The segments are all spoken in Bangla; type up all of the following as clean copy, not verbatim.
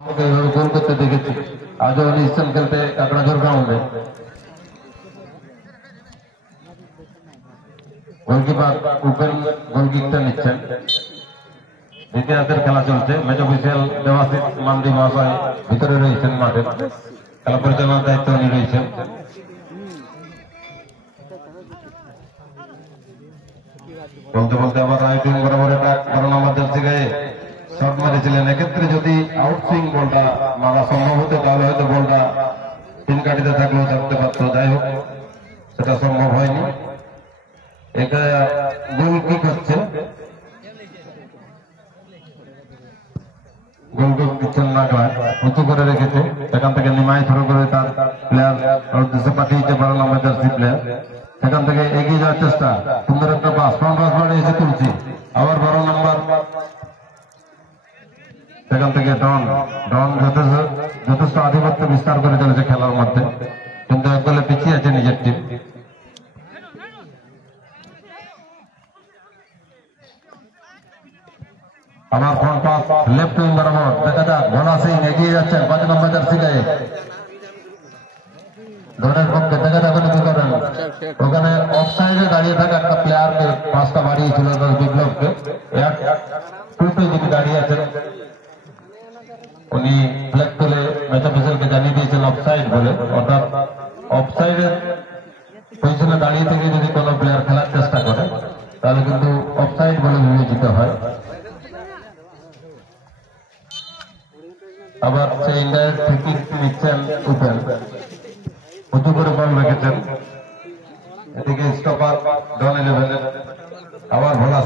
गोल करते देखे आज इस्टर्न खेलते काकड़ाझोर ग्राउंडे गोलकीपर ओपन गोल किकটা নিচ্ছেন দ্বিতীয়ার্ধের খেলা চলছে ম্যাচ অফিসিয়াল দেবাশিস মান্ডি মহাশয় ভিতরে রয়েছেন মাঠে খেলা পরিচালনার দায়িত্ব নিয়ে রয়েছেন বলতে বলতে আবার রাইট উইং বরাবর একটা 12 নম্বর জার্সি গায়ে শট মেরেছিলেন এক্ষেত্রে যদি আউটসুইং বলটা মারা সম্ভব হতো তাহলে হয়তো বলটা তিন কাটিতে থাকলেও থাকতে পারতো যাই হোক সেটা সম্ভব হয়নি এটা গোল কিক হচ্ছে গোল কিক দিচ্ছেন নাগরাজ উঁচু করে রেখেছে সেখান থেকে নিমাই থ্রো করে তার প্লেয়ার উদ্দেশ্যে পাঠিয়েছে 12 নম্বর জার্সি প্লেয়ার সেখান থেকে এগিয়ে যাওয়ার চেষ্টা সুন্দর একটা পাস ফ্রন্ট পাস বাড়িয়ে এসে তুলছি আবার 12 নম্বর সেখান থেকে ডন যথেষ্ট আধিপত্য বিস্তার করে চলেছে খেলার মধ্যে কিন্তু এক দলে পিছিয়ে আছে নিজের টিম আমার ফ্রন্ট পাস লেফট উইং বরাবর দেখা যাক ভোলা সিং এগিয়ে যাচ্ছেন 5 নম্বর জার্সি গায়ে ধনের পক্ষে দেখা যাক কি করেন ওখানে অফসাইডে দাঁড়িয়ে থাকা একটা প্লেয়ারকে পাসটা বাড়িয়েছিল বিপ্লবকে টুপে যিনি দাঁড়িয়ে আছেন উনি ফ্ল্যাগ তুলে ম্যাচ অফিসারকে জানিয়ে দিয়েছেন অফসাইড বলে অর্থাৎ অফসাইডের পজিশনে দাঁড়িয়ে থেকে যদি কোনো প্লেয়ার খেলার চেষ্টা করে তাহলে কিন্তু অফসাইড বলে বিবেচিত হয় আবার সেই ইনডাইরেক্ট ফ্রি কিক নিচ্ছেন ওপেন উঁচু করে বল রেখেছেন এদিকে স্টপার ডন 11 আবার ভোলা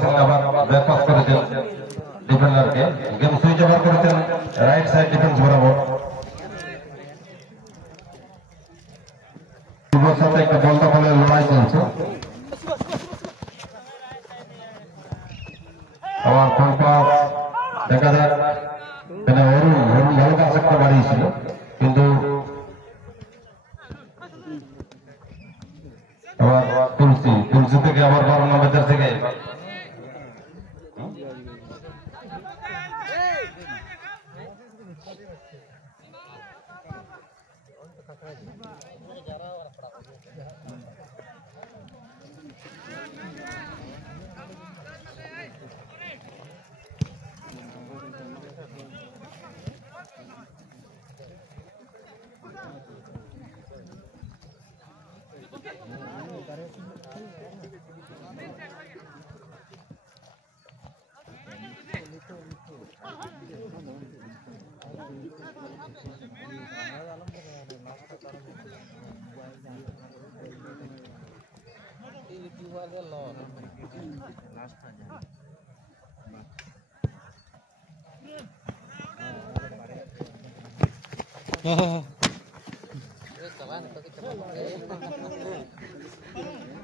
সিং আবার ব্যাক পাস করেছেন ডিফেন্ডারকে গেম সুইচ ওভার করেছেন রাইট সাইড ডিফেন্স বরাবর যুবর সাথে একটা বলটা বলে লড়াই চলছে আবার ফ্রন্ট পাস দেখা যাক এখানে অরুণ ভালো কাজ একটা বাড়িয়েছিল কিন্তু আবার তুলসী থেকে আবার 12 নম্বর থেকে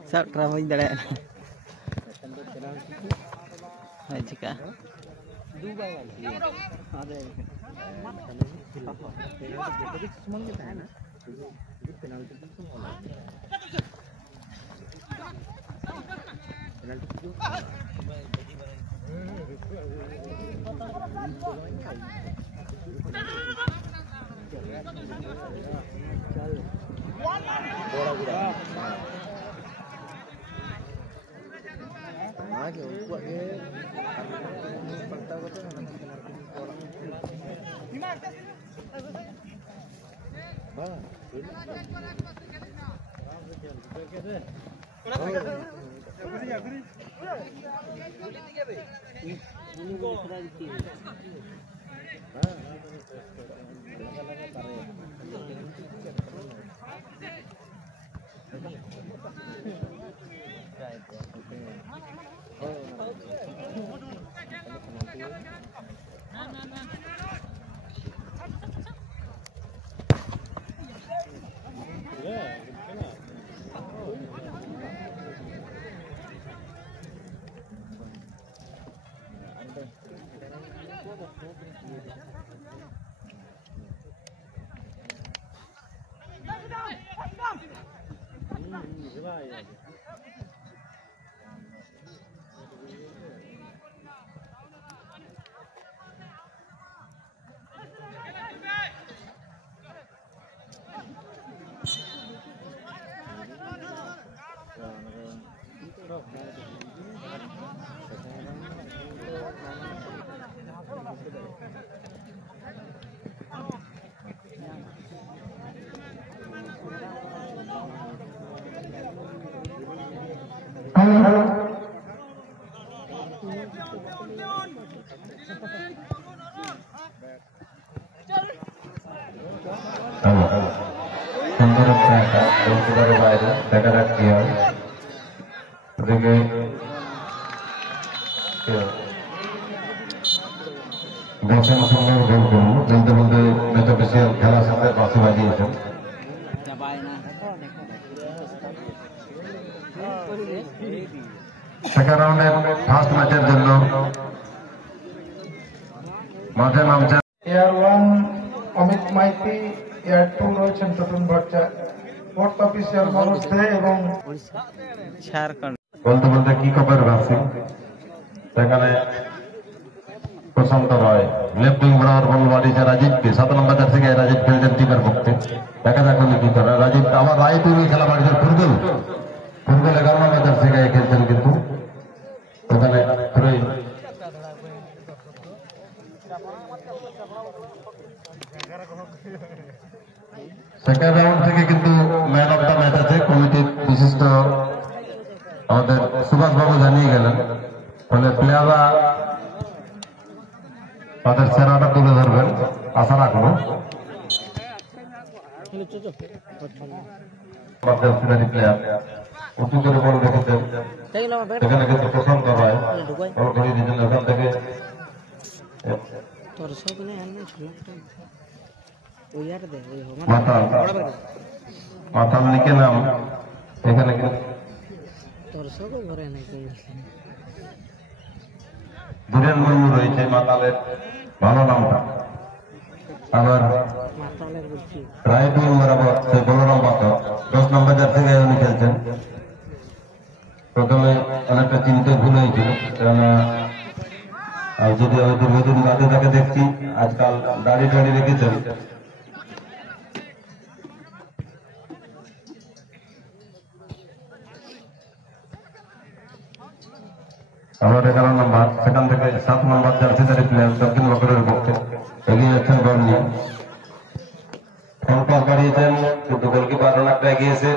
Sab trabajo internet. Hai jika. সুন্দর একটা গোলকিপারের বাইরে দেখা যাক কি হয়। ওদিকে বসেন সুন্দর গোল করল, বলতে বলতে ম্যাচ অফিসিয়াল খেলার সাথে বাসি বাজিয়েছেন। সেকেন্ড রাউন্ডের ফার্স্ট ম্যাচের জন্য মাঠে নামছেন এয়ার 1 অমিত মাইতি, এয়ার 2 রয়েছেন তপন ভট্টাচার্য, ফোর্থ অফিসিয়াল মানুষ দে এবং ঝাড়খণ্ড বলতে বলতে কি কপের ভ্যাকসিন সেখানে প্রশান্ত রয় লেফট উইং বরাবর বল বাড়িয়েছে রাজীবকে। 7 নম্বর থেকে রাজীব খেলছেন টিমের পক্ষে, দেখা যাক উনি কি করে। রাজীব আবার রাইট উইং খেলা বাড়িয়েছেন ফুরগুল, 11 নম্বর থেকে খেলছেন, কিন্তু ওখানে সেকেন্ড রাউন্ড থেকে কিন্তু ম্যান অফ দ্য ম্যাচ আছে কমিটির বিশিষ্ট আমাদের সুভাষ বাবু জানিয়ে গেলেন, ফলে প্লেয়াররা তাদের সেরাটা তুলে ধরবেন আশা রাখবো। প্লেয়ার উঁচু করে বল রেখেছেন, সেখানে কিন্তু প্রশান্ত রায় বল ঘুরিয়ে দিয়েছেন ওখান থেকে। মাতাল লিখে নাম এখানে কিন্তু বীরেন মুর্মু রয়েছে মাতালের ভালো নামটা। আবার রাইট উইং বরাবর সেই বলরাম পাত্র 10 নম্বর জার্সি গায়ে উনি খেলছেন। প্রথমে অনেকটা চিনতে ভুল হয়েছিল, কেননা যদি দীর্ঘদিন বাদে তাকে দেখছি, আজকাল দাড়ি টাড়ি রেখেছেন। আবার 11 নম্বর, সেখান থেকে 7 নম্বর জার্সিধারী প্লেয়ার দক্ষিণ বকরের পক্ষে এগিয়ে যাচ্ছেন বল নিয়ে। ফ্রন্ট পাস বাড়িয়েছেন, কিন্তু গোলকিপার অনেকটা এগিয়েছে।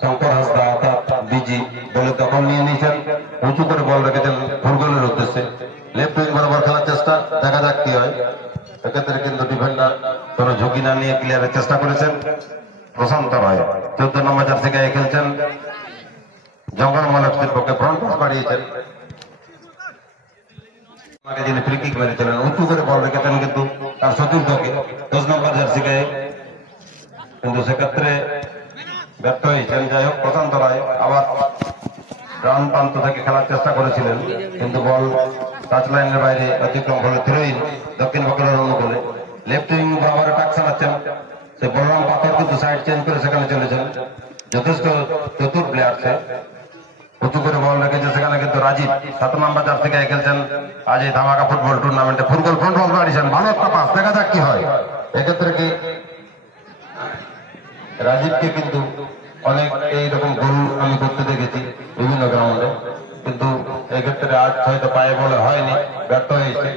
শঙ্কর হাসদা অর্থাৎ বিজি বলে দখল নিয়ে নিয়েছেন, উঁচু করে বল রেখেছেন ফুটবলের উদ্দেশ্যে। লেফট উইং বরাবর খেলার চেষ্টা, দেখা যাক কি হয়। এক্ষেত্রে কিন্তু ডিফেন্ডার কোন ঝুঁকি না নিয়ে ক্লিয়ারের চেষ্টা করেছেন প্রশান্ত রায়। 14 নম্বর জার্সি গায়ে খেলছেন, জঙ্গল মহালক্ষ্মীর পক্ষে ফ্রন্ট পাস বাড়িয়েছেন। যিনি ফ্রি কিক মেরেছিলেন, উঁচু করে বল রেখেছেন কিন্তু তার চতুর্থকে 10 নম্বর জার্সি গায়ে, কিন্তু সেক্ষেত্রে ব্যর্থ হয়েছেন। যাই হোক, প্রশান্ত রায় আবার রান প্রান্ত থেকে খেলার চেষ্টা করেছিলেন, কিন্তু বল টাচ লাইনের বাইরে অতিক্রম করে থ্রোইন দক্ষিণ বকরের অনুকূলে। লেফট উইং বরাবর টাক চালাচ্ছেন, সে বলরাম পাথর কিন্তু সাইড চেঞ্জ করে সেখানে চলেছেন। যথেষ্ট চতুর প্লেয়ার সে, উঁচু করে বল রেখেছে সেখানে কিন্তু রাজীব 7 নম্বর জার্সি গায়ে খেলছেন। আজ এই ধামাকা ফুটবল টুর্নামেন্টে ফুটবল ফ্রন্ট বল বাড়িয়েছেন, ভালো একটা পাস, দেখা যাক কি হয়। এক্ষেত্রে কি রাজীবকে কিন্তু অনেক এইরকম গোল আমি করতে দেখেছি বিভিন্ন গ্রাউন্ডে, কিন্তু এক্ষেত্রে আজ হয়তো পায়ে বলে হয়নি, ব্যর্থ হয়েছে।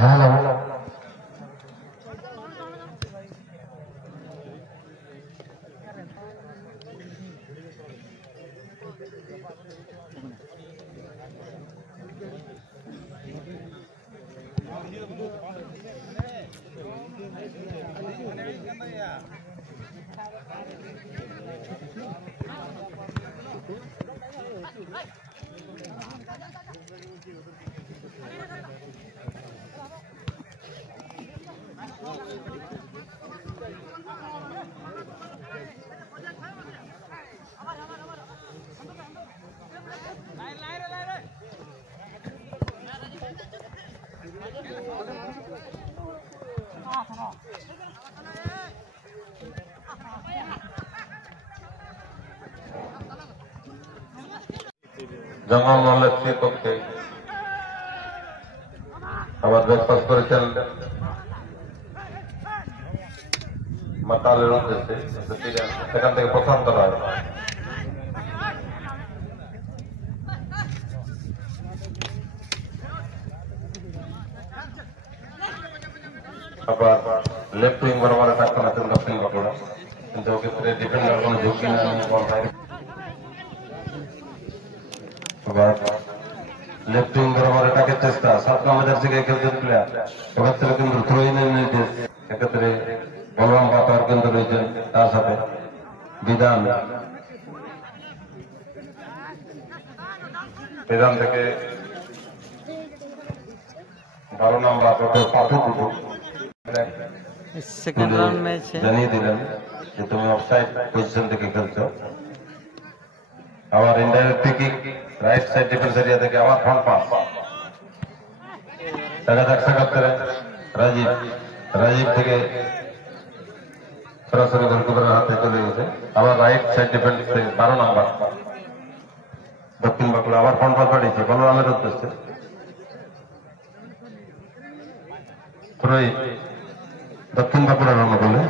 হ্যালো জঙ্গল মহালক্ষ্মীর পক্ষে আবার ব্রেকফাস্ট করেছেন মাতালের উদ্দেশ্যে, সেখান থেকে প্রশান্ত রায়। আবার লেফট উইং বরাবর অ্যাটাক করেছেন দক্ষিণ বাঁকুড়া, কিন্তু ওক্ষেত্রে ডিফেন্ডার কোনো ঝুঁকি না নিয়ে বল বাইরে। আবার লেফট উইং বরাবর অ্যাটাকের চেষ্টা, 7 নম্বর জার্সিকে খেলছেন প্লেয়ার, ওক্ষেত্রে কিন্তু থ্রো ইনের নির্দেশ, এক্ষেত্রে বলরাম বাতার কিন্তু রয়েছেন তার সাথে বিধান। বিধান থেকে 12 নম্বর পাথর দুটো সেকেন্ড রাউন্ড ম্যাচ জানিয়ে দিলেন যে তুমি অফসাইড পজিশন থেকে খেলছো। আবার indirect kick right side defence area থেকে আবার ফ্রন্ট পাস, দেখা যাক সাক্ষাৎকারে রাজীব থেকে সরাসরি গোলকিপারের হাতে চলে গেছে। আবার রাইট সাইড ডিফেন্স থেকে 12 নম্বর দক্ষিণ বাঁকুড়া আবার ফ্রন্ট পাস পাঠিয়েছে বলরামের উদ্দেশ্যে। দক্ষিণ বাঁকুড়ার রওনা বলে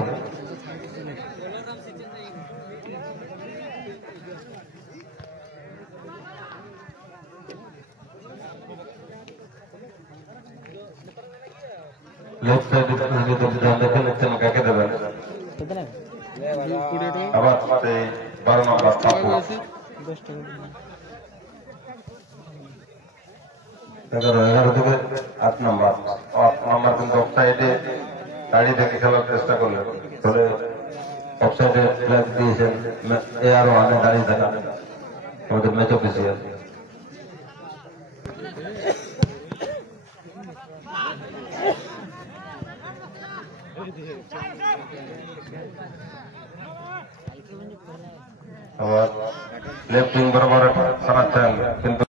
লেফট সাইড দেখে নিচ্ছেন কাকে দেবেন। আবার 12 নম্বর 11 থেকে 8 নম্বর কিন্তু অফসাইডে দাঁড়িয়ে থেকে খেলার চেষ্টা করলেন, ফলে অফসাইডে ফ্ল্যাগ দিয়েছেন আরো অনেক দাঁড়িয়ে থাকা আমাদের ম্যাচ অফিসিয়াল। আবার লেফট উইং বরাবর সারাচ্ছেন কিন্তু